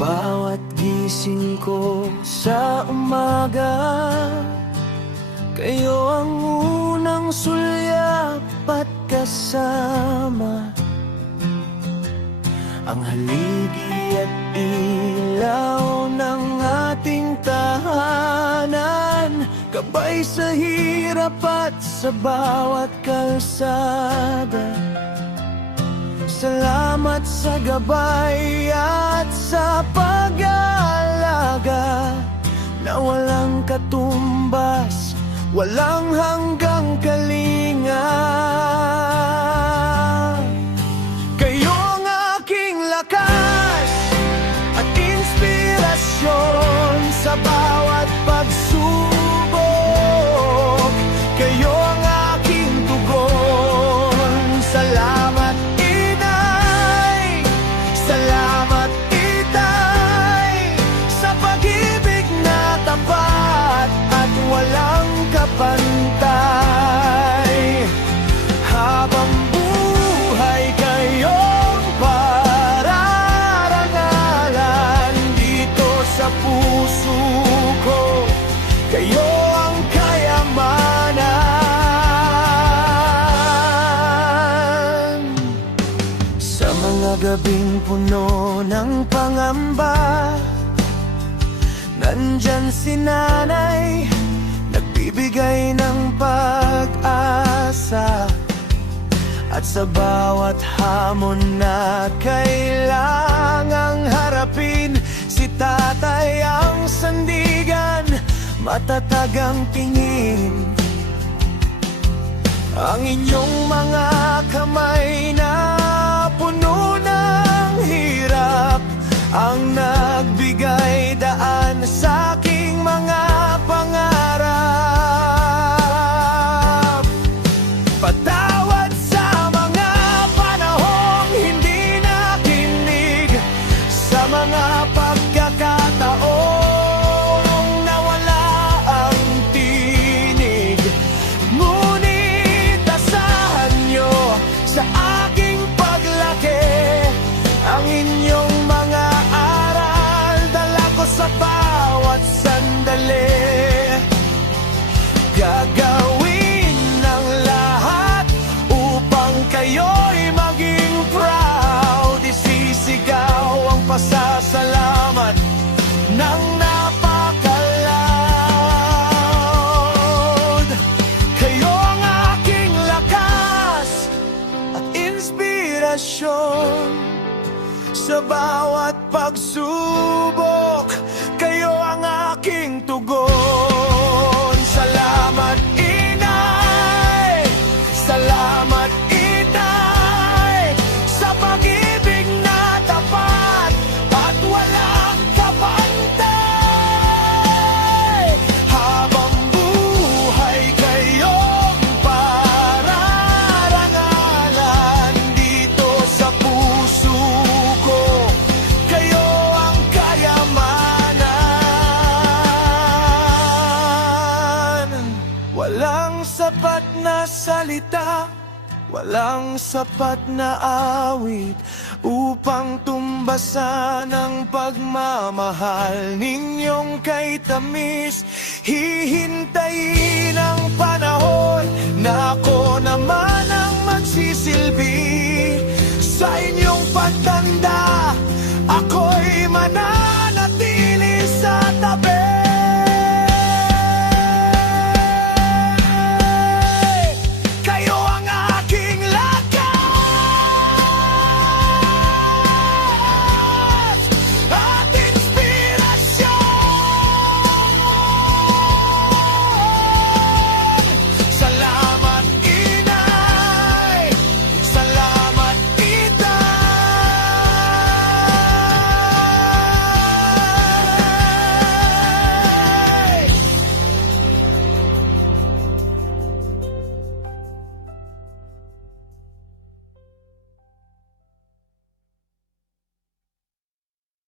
bawat gising ko sa umaga, kayo ang unang sulyap at kasama. Ang haligi at ilaw ng ating tahanan, gabay sa hirap at sa bawat kalsada. Salamat sa gabay at sa pag-aalaga, na walang katumbas, walang hanggang kalinga. Kayo ang aking lakas at inspirasyon sa bawat pagsubok. Kayo ang aking tugon. Salamat inay, salamat itay, sa pag-ibig na tapat at walang kapantay. Habang buhay kayong pararangalan, dito sa puso ko kayo ang kayamanan. Sa mga gabing puno ng pangamba, nandyan si nanay, nagbibigay ng pag-asa. At sa bawat hamon na kailangang harapin, si tatay ang sandigan, matatag ang tingin. Ang inyong mga kamay na puno ng hirap, ang nagbigay daan sa aking mga pangarap. Patawad sa mga panahong hindi nakinig, sa mga pagkakataong nawala ang tinig. Ngunit asahan nyo sa aking paglaki, ang inyong mga aral dala ko sa bawat sandali. Gagawin ng lahat upang kayo'y maging proud. Isisigaw ang pasasalamat ng napakaloud. Kayo ang aking lakas at inspirasyon sa bawat pagsubok. Kayo ang aking tugon. Salamat inay, salamat itay, sa pag-ibig na tapat at walang kapantay. Habang buhay kayong pararangalan, dito sa puso ko kayo ang kayamanan. Walang sapat na salita, walang sapat na awit upang tumbasan ang pagmamahal ninyong kay tamis. Hihintayin ang panahon na ako naman ang magsisilbi sa inyong pagtanda. Ako'y mananatili